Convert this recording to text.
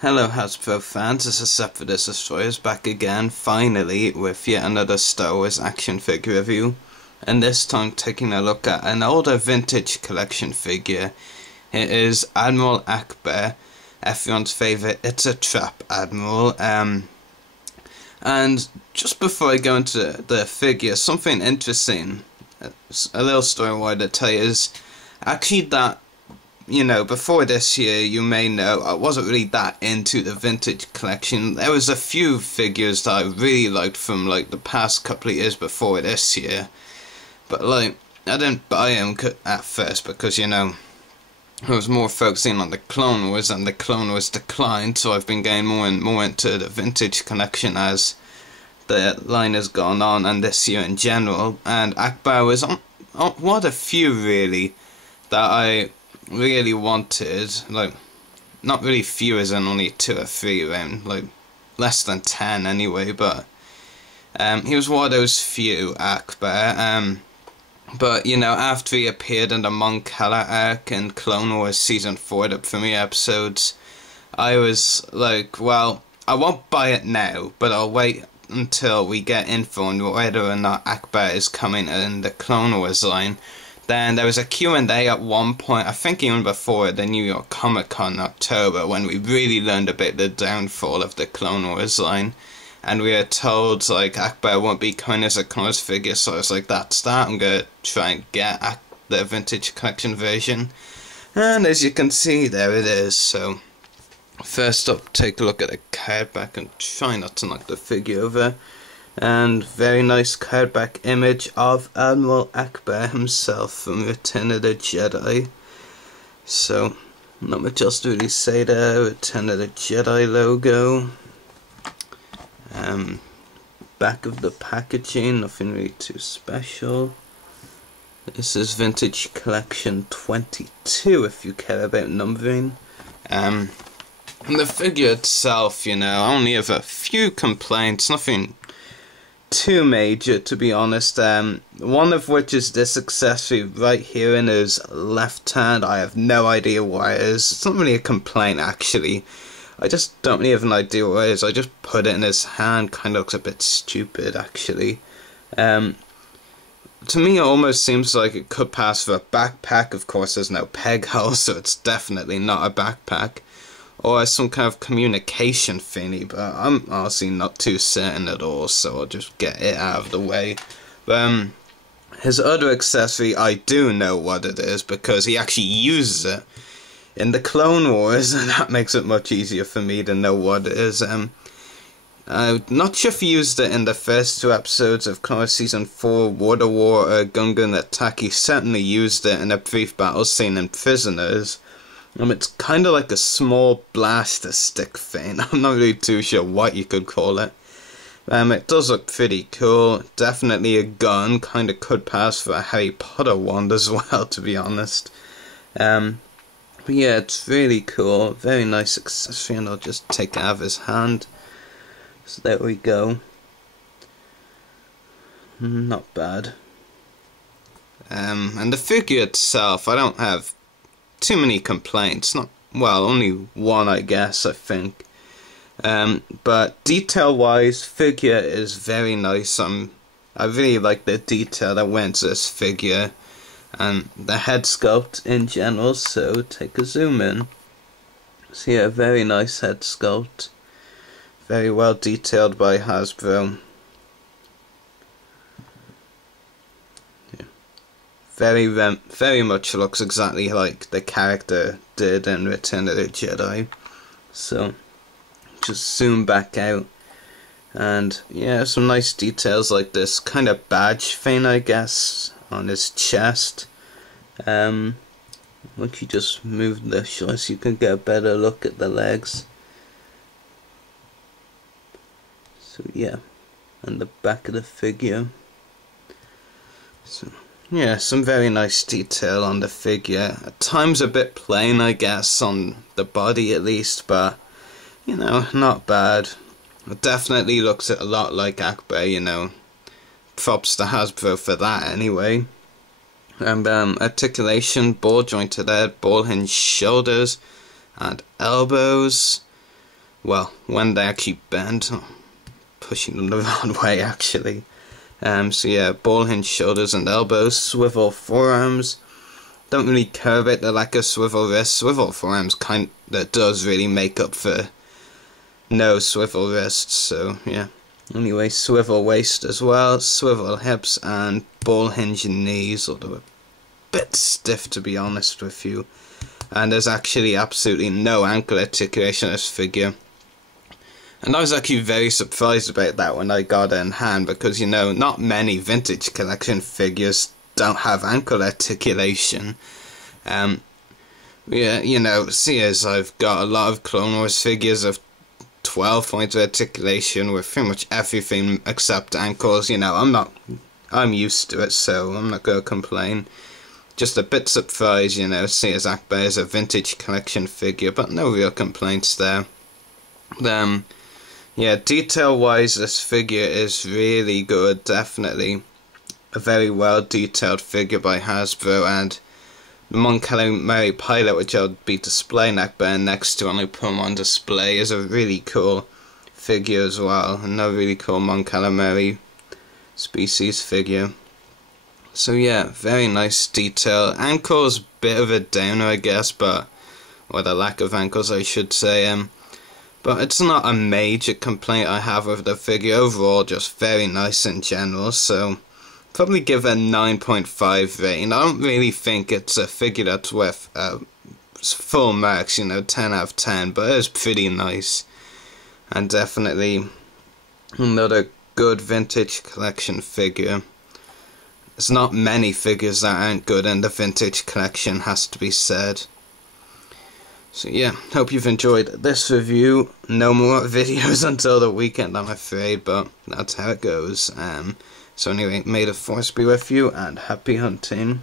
Hello Hasbro fans, this is Separate Destroyers back again, finally, with yet another Star Wars action figure review. And this time taking a look at an older vintage collection figure. It is Admiral Ackbar, everyone's favourite It's a Trap Admiral. And just before I go into the figure, something interesting, a little story I wanted to tell you is actually that, you know, before this year, you may know, I wasn't really that into the vintage collection. There was a few figures that I really liked from, like, the past couple of years before this year. But, like, I didn't buy them at first because, you know, I was more focusing on the Clone Wars, and the Clone Wars declined, so I've been getting more and more into the vintage collection as the line has gone on, and this year in general. And Ackbar was on one of the few, really, that I really wanted, like, not really few as in only 2 or 3 around, like, less than 10 anyway, but, he was one of those few, Ackbar, but, you know, after he appeared in the Mon Cala arc in Clone Wars Season 4, the premiere episodes, I was like, well, I won't buy it now, but I'll wait until we get info on whether or not Ackbar is coming in the Clone Wars line. Then there was a Q&A at one point, I think even before the New York Comic Con in October, when we really learned about the downfall of the Clone Wars line. And we were told, like, Ackbar won't be coming as a Clone Wars figure, so I was like, that's that, I'm going to try and get the vintage collection version. And as you can see, there it is. So, first up, take a look at the card back and try not to knock the figure over. And very nice card back image of Admiral Ackbar himself from Return of the Jedi. So, not much else to really say there. Return of the Jedi logo. Back of the packaging, nothing really too special. This is Vintage Collection 22 if you care about numbering. And the figure itself, you know, I only have a few complaints, nothing too major, to be honest. One of which is this accessory right here in his left hand. I have no idea why it is. It's not really a complaint, actually. I just don't really have an idea what it is. I just put it in his hand. Kind of looks a bit stupid, actually. To me, it almost seems like it could pass for a backpack. Of course, there's no peg hole, so it's definitely not a backpack. Or some kind of communication thingy, but I'm honestly not too certain at all, so I'll just get it out of the way. His other accessory, I do know what it is, because he actually uses it in the Clone Wars, and that makes it much easier for me to know what it is. I'm not sure if he used it in the first 2 episodes of Clone Wars Season 4, Water War or Gungan Attack. He certainly used it in a brief battle scene in Prisoners. It's kind of like a small blaster stick thing. I'm not really too sure what you could call it. It does look pretty cool. Definitely a gun. Kind of could pass for a Harry Potter wand as well, to be honest. But yeah, it's really cool. Very nice accessory, and I'll just take it out of his hand. So there we go. Not bad. And the figure itself, I don't have too many complaints. Not, well, only one, I guess, I think. But detail wise, figure is very nice. I really like the detail that went to this figure and the head sculpt in general. So take a zoom in. So yeah, very nice head sculpt, very well detailed by Hasbro. Very much looks exactly like the character did in Return of the Jedi. So, just zoom back out. And, yeah, some nice details like this kind of badge thing, I guess, on his chest. Once you just move the shots, you can get a better look at the legs. So, yeah. And the back of the figure. So, yeah, some very nice detail on the figure. At times a bit plain, I guess, on the body at least, but, you know, not bad. It definitely looks a lot like Ackbar, you know. Props to Hasbro for that, anyway. And articulation, ball jointed head, ball hinge shoulders, and elbows. well, when they actually bend, pushing them the wrong way actually. So yeah, ball hinge shoulders and elbows, swivel forearms. Don't really curve it, they're like a swivel wrist. Swivel forearms that does really make up for no swivel wrists, so yeah. Anyway, swivel waist as well, swivel hips and ball hinge knees, although a bit stiff to be honest with you. And there's actually absolutely no ankle articulation in this figure. And I was actually very surprised about that when I got it in hand, because, you know, not many vintage collection figures don't have ankle articulation. Yeah, you know, see as I've got a lot of Clone Wars figures of 12 points of articulation with pretty much everything except ankles. You know, I'm used to it, so I'm not gonna complain. Just a bit surprised, you know, see as Ackbar is a vintage collection figure, but no real complaints there. Yeah, detail-wise, this figure is really good, definitely. A very well-detailed figure by Hasbro, and the Mon Calamari pilot, which I'll be displaying Ackbar next to when I put him on display, is a really cool figure as well. Another really cool Mon Calamari species figure. So yeah, very nice detail. Ankles, bit of a downer I guess, but, or the lack of ankles I should say. But it's not a major complaint I have with the figure. Overall, just very nice in general, so probably give it a 9.5 rating. I don't really think it's a figure that's worth full marks, you know, 10 out of 10, but it's pretty nice. And definitely another good vintage collection figure. There's not many figures that aren't good in the vintage collection, has to be said. So yeah, hope you've enjoyed this review. No more videos until the weekend, I'm afraid, but that's how it goes. So anyway, may the force be with you, and happy hunting.